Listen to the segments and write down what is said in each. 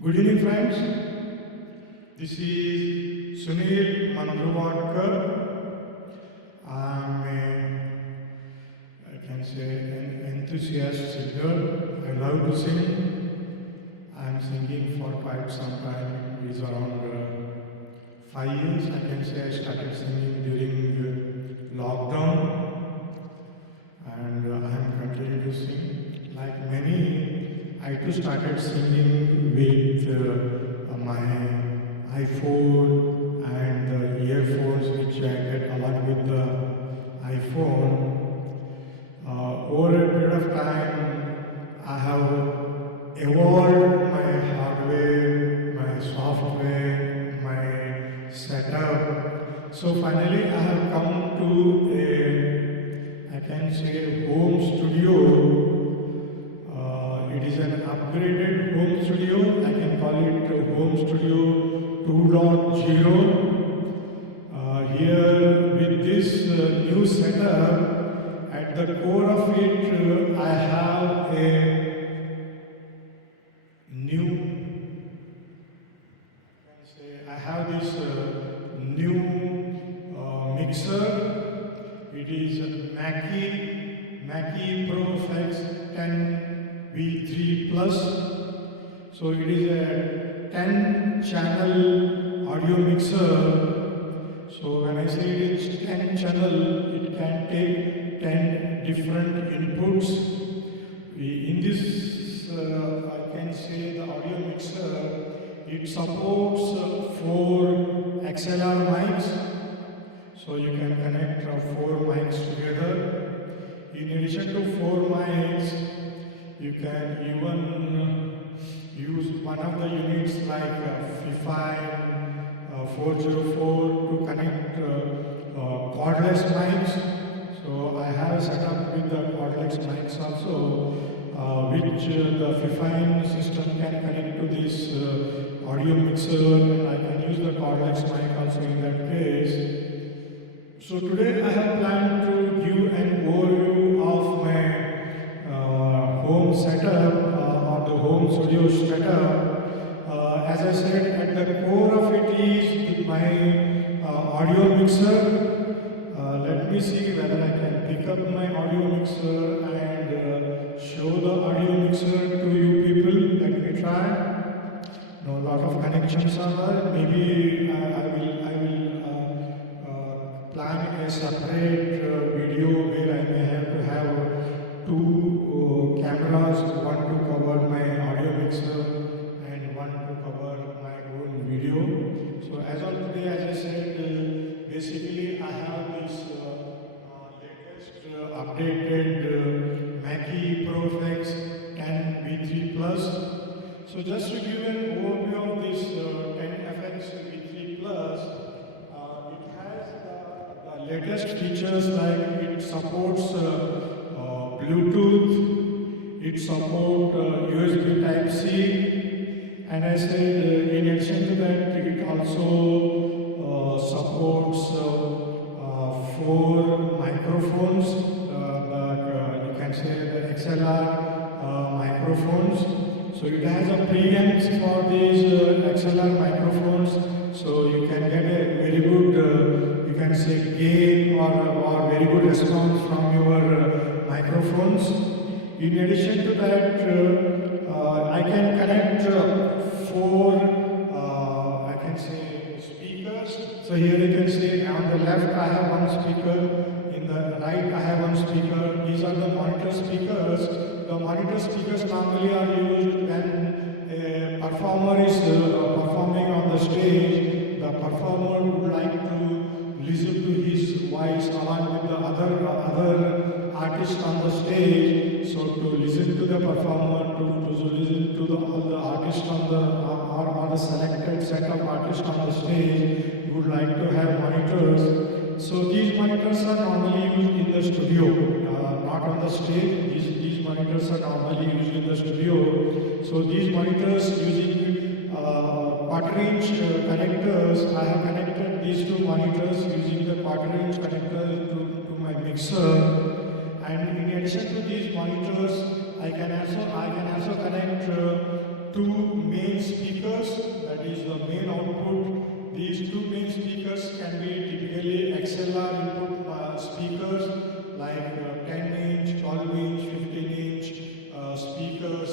Good evening, friends. This is Sunil Mandruwadkar. I'm I can say an enthusiast singer. I love to sing. I'm singing for quite some time. It's around 5 years. I can say I started singing during lockdown, and I am continuing to sing. Like many, I too started singing with my iPhone and the earphones which I get along with the iPhone. Over a period of time, I have evolved my hardware, my software, my setup. So finally, I have come to I can say, home studio. It is an upgraded home studio. I can call it Home Studio 2.0. Here, with this new setup, at the core of it, I have a new. I have this new mixer. It is Mackie ProFX10V3 Plus. So it is a 10-channel audio mixer. So when I say it is 10 channel, it can take 10 different inputs. In this, I can say the audio mixer, it supports 4 XLR mics. So you can connect 4 mics together. In addition to 4 mics, you can even use one of the units like ProFX10V3 to connect cordless mics. So I have set up with the cordless mics also, which the ProFX system can connect to this audio mixer, and I can use the cordless mic also in that case. So today I have planned to give an overview of my home setup or the home studio setup. As I said, at the core of it is my audio mixer. Let me see whether I can pick up my audio mixer and show the audio mixer to you people. Let me try. No, a lot of connections are there. Maybe I will plan a separate video where I may have to have 2 cameras, one to cover my audio mixer and one to cover my own video. So as of today, as I said, basically I have this latest updated Mackie ProFX10V3 Plus. So just to give an overview of this 10FX V3 Plus, it has the latest features like it supports Bluetooth, it supports USB Type-C, and I said in addition to that, it also supports 4 microphones, you can say the XLR microphones. So it has a preamps for these XLR microphones, so you can get a very good, you can say gain or very good response from your microphones. In addition to that, I can connect 4, I can say speakers. So here you can see on the left I have 1 speaker, in the right I have 1 speaker. These are the monitor speakers. The monitor speakers normally are used when a performer is performing on the stage. The performer would like to listen to his voice along with the other artists on the stage. So to listen to the performer, to listen to all the artists on the selected set of artists on the stage, we would like to have monitors. So these monitors are normally used in the studio, not on the stage. These monitors are normally used in the studio. So these monitors using quarter-inch connectors, I have connected these 2 monitors using the quarter-inch connector to my mixer. And in addition to these monitors, I can also connect 2 main main speakers, that is the main output. These two main speakers can be typically XLR input speakers like 10-inch, 12-inch, 15-inch speakers.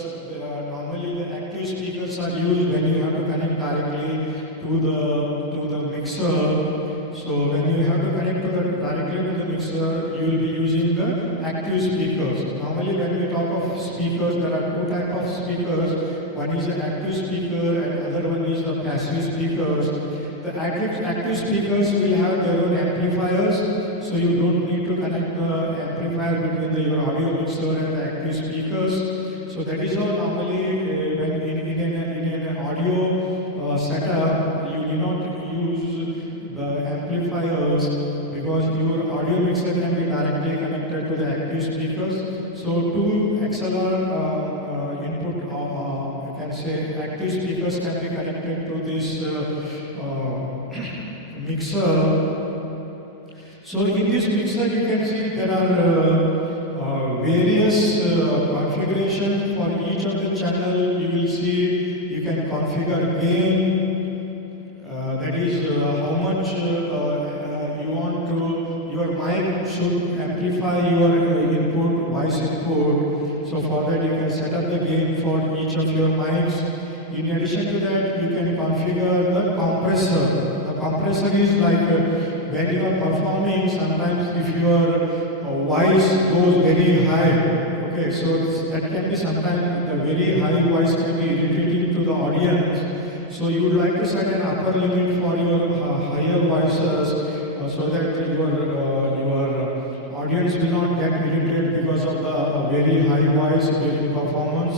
Normally the active speakers are used when you have to connect directly to the mixer. So when you have to connect directly to the mixer, you will be using the active speakers. Normally when we talk of speakers, there are two types of speakers. One is an active speaker and other one is the passive speakers. The active speakers will have their own amplifiers, so you don't need to connect the amplifier between your audio mixer and the active speakers. So that is how normally when in an audio setup, you do not use the amplifiers because your audio mixer can be directly connected to the active speakers. So two XLR input, you can say active speakers can be connected to this mixer. So in this mixer you can see there are various configuration for each of the channel. You will see you can configure gain, that is how much you want to, your mic should amplify your input, voice input. So for that you can set up the gain for each of your mics. In addition to that, you can configure the compressor. The compressor is like when you are performing, sometimes if your voice goes very high, okay, so that can be sometimes the very high voice can be irritating to the audience. So you would like to set an upper limit for your higher voices so that your audience will not get irritated because of the very high voice during performance.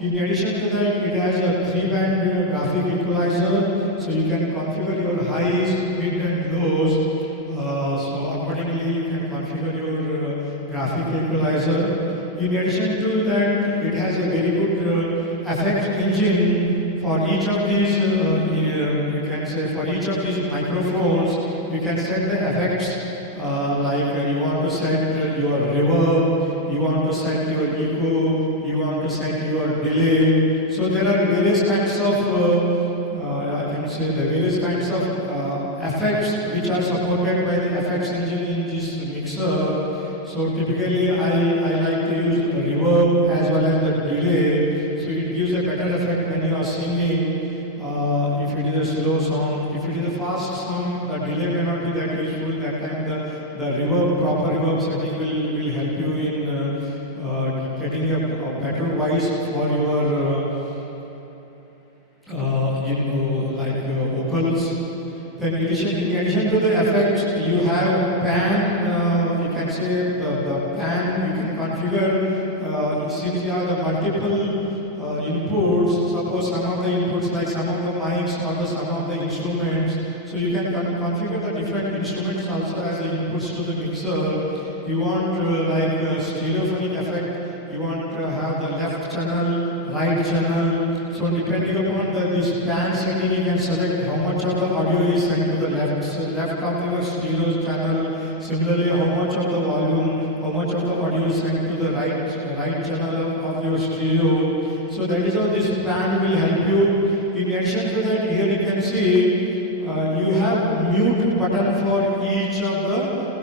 In addition to that, it has a 3-band graphic equalizer, so you can configure your highs, mid and lows. So accordingly, you can configure your graphic equalizer. In addition to that, it has a very good effect engine for each of these. You can say for each of these microphones, you can set the effects like you want to set your reverb, you want to set your echo, you want to set your delay. So there are various kinds of, I can say the various kinds of effects which are supported by the effects engine in this mixer. So typically I like to use reverb as well as the delay. So it gives a better effect when you are singing. If it is a slow song, if it is a fast song, the delay may not be that useful. That time the reverb, proper reverb setting will help you in getting a better voice for your vocals. Then in addition to the effects, you have pan. You can say the pan you can configure. Since you have the multiple inputs, suppose some of the inputs like some of the mics or some of the instruments, so you can configure the different instruments also as the inputs to the mixer. You want like a stereophonic effect, you want to have the left channel, right channel. So depending upon this pan setting, you can select how much of the audio is sent to the left of your stereo channel. Similarly, how much of the volume, how much of the audio is sent to the right channel of your stereo. So that is how this pan will help you. In addition to that, here you can see you have mute button for each of the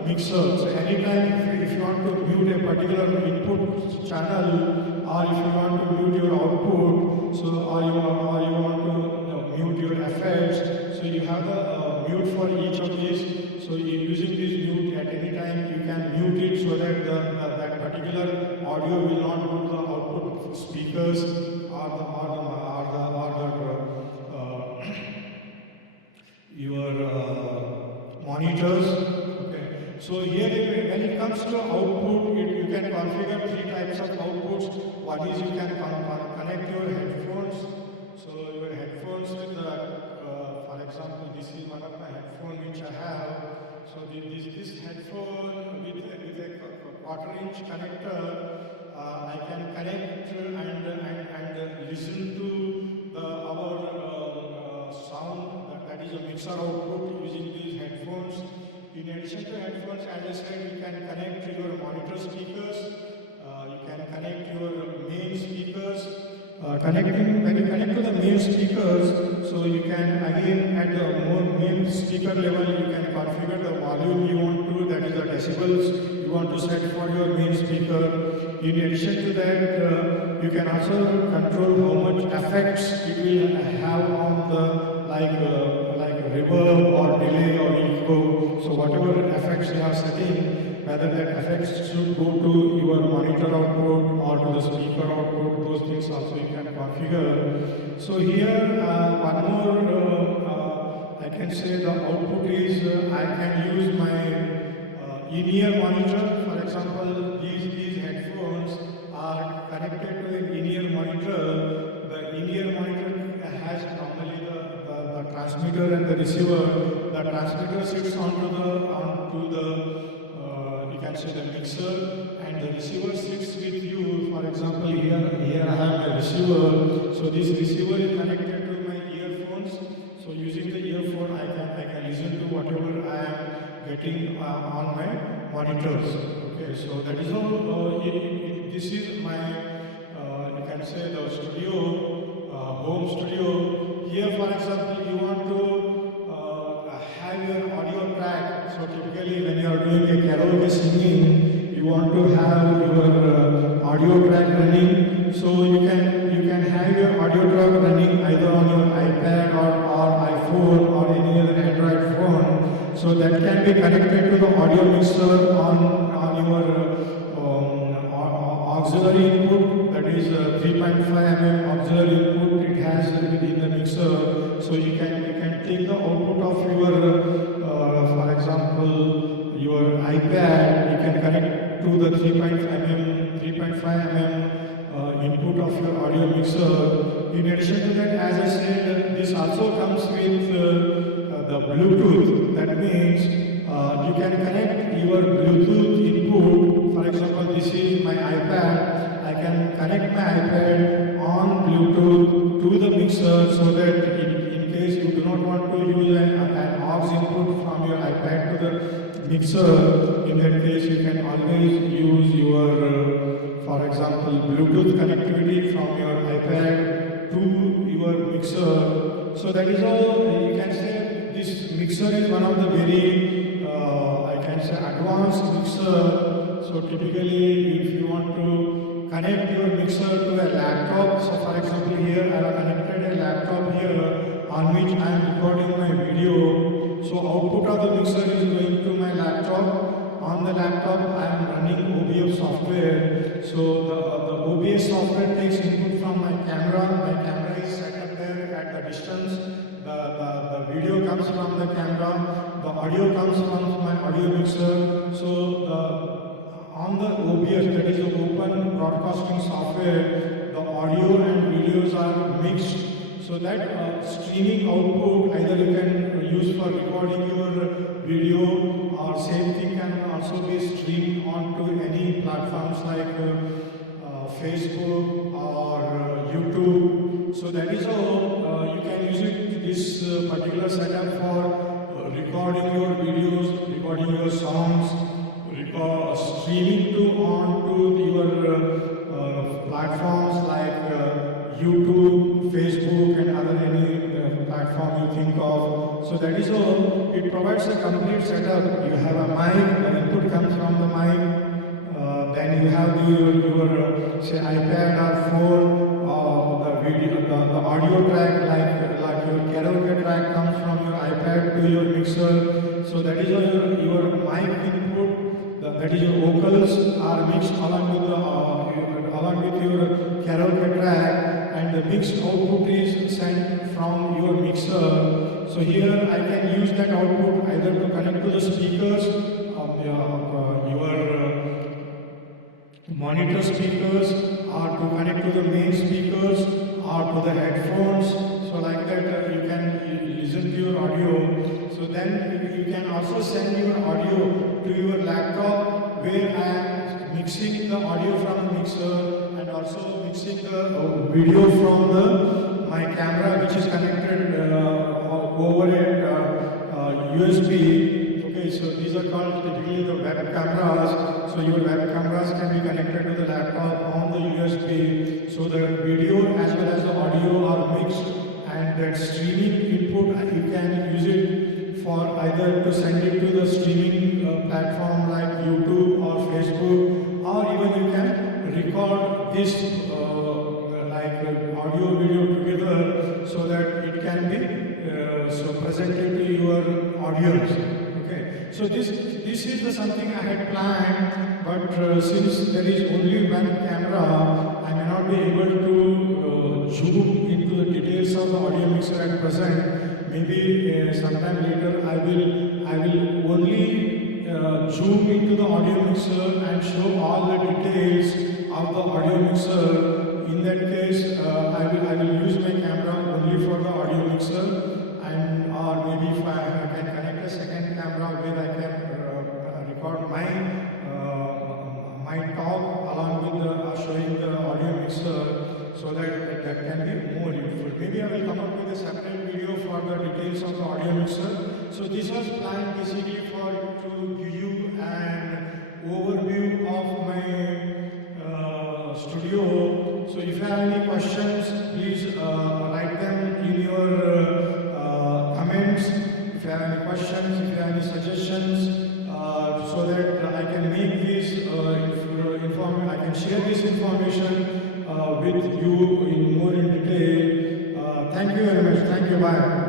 mixers. So anytime if you want to mute a particular input channel, or if you want to mute your output, so or you want to mute your effects, so you have the mute for each of these. So using this mute at any time, you can mute it so that that particular audio will not go to the output speakers your monitors. Okay. So here, when it comes to output, you can configure 3 types of outputs. One is you can connect your headphones. So your headphones with for example, this is one of my headphones which I have. So this headphone with a 1/4-inch connector, I can connect and listen to our sound, that is a mixer output using these headphones. In addition to headphones, as I said, you can connect your monitor speakers, you can connect your main speakers, when you connect to the main speakers, so you can again at the more main speaker level, you can configure the volume you want to, that is the decibels you want to set for your main speaker. In addition to that, you can also control how much effects it will have on the like reverb or delay or echo. So whatever effects you are setting, whether that effects should go to your monitor output or to the speaker output, those things also you can configure. So here one more I can say the output is I can use my in-ear monitor. For example, these headphones are connected to an in-ear monitor. The in-ear monitor has normally the transmitter and the receiver. The transmitter sits onto the you can say the mixer, and the receiver sits with you. For example, here I have a receiver. So this receiver is connected to my earphones. So using the earphone, I can listen to whatever I am getting on my monitors. Okay, so that is all. This is my you can say the studio, home studio. Here, for example, you want to have your audio track. So typically, when you are doing a karaoke singing, you want to have your audio track running. So you can have your audio track running either on your iPad or iPhone or any other Android phone. So that can be connected to the audio mixer on your auxiliary input, that is 3.5 mm auxiliary input it has within the mixer. So you can take the output of your for example your iPad, you can connect to the 3.5 mm input of your audio mixer. In addition to that, as I said, this also comes with the Bluetooth. That means you can connect your Bluetooth input. For example, this is my iPad. I can connect my iPad on Bluetooth to the mixer so that in case you do not want to use an aux input from your iPad to the mixer, in that case you can always use your, for example, Bluetooth connectivity from your iPad to your mixer. So that is all. You can say this mixer is one of the very, I can say, advanced mixer. So typically, if you want to connect your mixer to a laptop, so for example here I have connected a laptop here on which I am recording my video. So output of the mixer is going to my laptop. On the laptop I am running OBS software. So the OBS software takes input from my camera. My camera is set up there at the distance. The video comes from the camera. The audio comes from my audio mixer. So on the OBS, that is the open broadcasting software, the audio and videos are mixed. So that streaming output either you can use for recording your video, or same thing can also be streamed onto any platforms like Facebook or YouTube. So that is how you can use it, this particular setup for recording your videos, recording your songs, streaming onto your platforms like YouTube, Facebook, and other any platform you think of. So that is all. It provides a complete setup. You have a mic, the input comes from the mic. Then you have your say iPad or phone, the video, the audio track like your karaoke track comes from your iPad to your mixer. So that is your mic input. That is your vocals are mixed along with your karaoke track, and the mixed output is sent from your mixer. So here I can use that output either to connect to the speakers of your monitor speakers, or to connect to the main speakers, or to the headphones. So like that you can listen to your audio. So then you can also send your audio to your laptop, where I am mixing the audio from the mixer and also mixing the video from my camera, which is connected over a USB. Okay, So these are called typically the web cameras. So your web cameras can be connected to the laptop on the USB. So the video as well as the audio are mixed, and that streaming input you can use it for either to send it to the streaming platform like YouTube or Facebook, or even you can record this audio video together so that it can be presented to your audience. Okay, so this is the something I had planned, but since there is only one camera, I may not be able to zoom into the details of the audio mixer at present. Maybe sometime later I will only zoom into the audio mixer and show all the details of the audio mixer. In that case, I will use my camera only for the audio mixer, and or maybe if I can connect a second camera where I can record my talk along with showing the audio mixer, so that can be more useful. Maybe I will come up with a separate video for the details of the audio mixer. So this was planned basically to give you an overview of my studio. So if you have any questions, please write them in your comments. If you have any questions, if you have any suggestions, so that I can make this I can share this information with you in more in detail. Thank you very much. Thank you. Bye.